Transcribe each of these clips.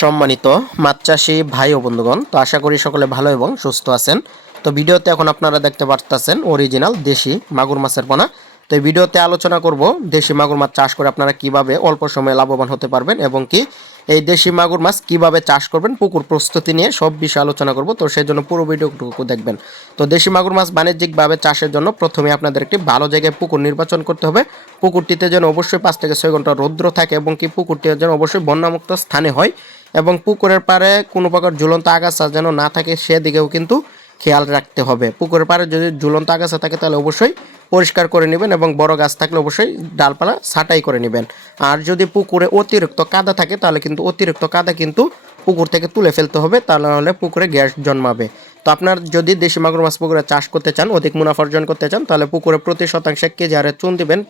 সম্মানিত মাছ চাষি ভাই ও বন্ধুগণ, তো আশা করি সকলে ভালো এবং সুস্থ আছেন। তো ভিডিওতে এখন আপনারা দেখতে পারতেছেন অরিজিনাল দেশি মাগুর মাছের পোনা। তো এই ভিডিওতে আলোচনা করব দেশি মাগুর মাছ চাষ করে আপনারা কীভাবে অল্প সময়ে লাভবান হতে পারবেন এবং কি এই দেশি মাগুর মাছ কীভাবে চাষ করবেন, পুকুর প্রস্তুতি নিয়ে সব বিষয়ে আলোচনা করব। তো সেই জন্য পুরো ভিডিওটুকু দেখবেন। তো দেশি মাগুর মাছ বাণিজ্যিকভাবে চাষের জন্য প্রথমে আপনাদের একটি ভালো জায়গায় পুকুর নির্বাচন করতে হবে। পুকুরটিতে যেন অবশ্যই পাঁচ থেকে ছয় ঘণ্টা রৌদ্র থাকে এবং কি পুকুরটি যেন অবশ্যই বন্যামুক্ত স্থানে হয়। এবং পুকুরের পাড়ে কোনো প্রকার ঝুলন্ত আগাছা যেন না থাকে, সেদিকেও কিন্তু খেয়াল রাখতে হবে। পুকুরের পাড়ে যদি ঝুলন্ত আগাছা থাকে, তাহলে অবশ্যই পরিষ্কার করে নেবেন এবং বড় গাছ থাকলে অবশ্যই ডালপালা ছাঁটাই করে নেবেন। আর যদি পুকুরে অতিরিক্ত কাদা থাকে, তাহলে কিন্তু অতিরিক্ত কাদা কিন্তু পুকুর থেকে তুলে ফেলতে হবে তাহলে হলে পুকুরে গ্যাস জন্মাবে। তো আপনার যদি দেশি মাগুর মাছ পুকুরে চাষ করতে চান, অধিক মুনাফা অর্জন করতে চান, তাহলে পুকুরে প্রতি শতাংশে কেজি হারে চুন দিবেন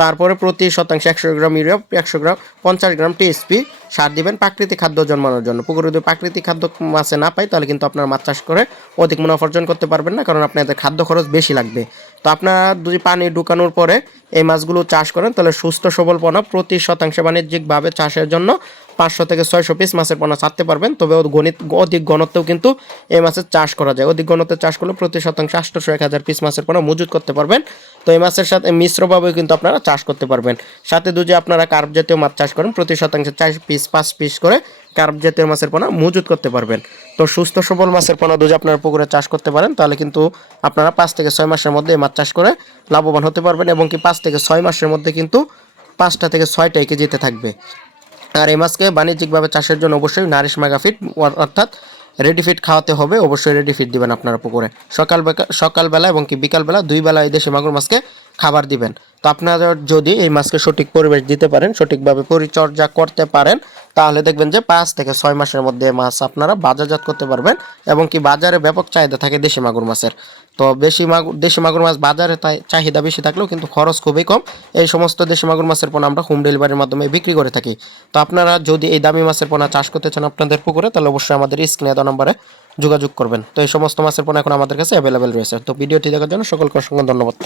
তারপরে প্রতি শতাংশে একশো গ্রাম ইউরিয়া, একশো গ্রাম, পঞ্চাশ গ্রাম টিএসপি সার দিবেন প্রাকৃতিক খাদ্য জন্মানোর জন্য। পুকুরে যদি প্রাকৃতিক খাদ্য মাছে না পাই, তাহলে কিন্তু আপনার মাছ চাষ করে অধিক মুনাফা অর্জন করতে পারবেন না, কারণ আপনার আপনাদের খাদ্য খরচ বেশি লাগবে। তো আপনারা যদি পানি ঢুকানোর পরে এই মাছগুলো চাষ করেন, তাহলে সুস্থ সবল প্রতি শতাংশে বাণিজ্যিকভাবে চাষের জন্য পাঁচশো থেকে ছয়শো পিস মাছের পোনা ছাড়তে পারবেন। তবে গণিত, অধিক ঘনত্বেও কিন্তু এই মাছের চাষ করা যায়। অধিক ঘনত্বে চাষ করলে প্রতি শতাংশ আটশোশো এক হাজার পিস মাছের পোনা মজুত করতে পারবেন। তো এই মাছের সাথে মিশ্রভাবেও কিন্তু আপনারা চাষ করতে পারবেন। সাথে দুজি আপনারা কার্প জাতীয় মাছ চাষ করেন, প্রতি শতাংশে চার পিস পাঁচ পিস করে কার্প জাতীয় মাছের পোনা মজুত করতে পারবেন। তো সুস্থ সবল মাছের পোনা দুজি আপনারা পুকুরে চাষ করতে পারেন, তাহলে কিন্তু আপনারা পাঁচ থেকে ছয় মাসের মধ্যে এই মাছ চাষ করে লাভবান হতে পারবেন এবং কি পাঁচ থেকে ছয় মাসের মধ্যে কিন্তু পাঁচটা থেকে ছয়টা কেজিতে থাকবে। আর এই মাছকে বাণিজ্যিকভাবে চাষের জন্য অবশ্যই নারিশ মেগাফিট অর্থাৎ রেডি ফিট খাওয়াতে হবে, অবশ্যই রেডি ফিট দিবেন আপনারা পুকুরে। সকাল সকালবেলা এবং কি বিকালবেলা দুই বেলা এই দেশি মাগুর মাছকে খাবার দিবেন। তো আপনারা যদি এই মাছকে সঠিক পরিবেশ দিতে পারেন, সঠিকভাবে পরিচর্যা করতে পারেন, তাহলে দেখবেন যে পাঁচ থেকে ছয় মাসের মধ্যে মাছ আপনারা বাজারজাত করতে পারবেন এবং কি বাজারে ব্যাপক চাহিদা থাকে দেশি মাগুর মাছের। তো বেশি মাগুর দেশি মাগুর মাছ বাজারে চাহিদা বেশি থাকলেও কিন্তু খরচ খুবই কম। এই সমস্ত দেশি মাগুর মাছের পোনা আমরা হোম ডেলিভারির মাধ্যমে বিক্রি করে থাকি। তো আপনারা যদি এই দামি মাছের পোনা চাষ করতে চান আপনাদের পুকুরে, তাহলে অবশ্যই আমাদের স্ক্রিনে দেওয়া নম্বরে যোগাযোগ করবেন। তো এই সমস্ত মাছের পোনা এখন আমাদের কাছে অ্যাভেলেবেল রয়েছে। তো ভিডিওটি দেখার জন্য সকলকে অসংখ্য ধন্যবাদ।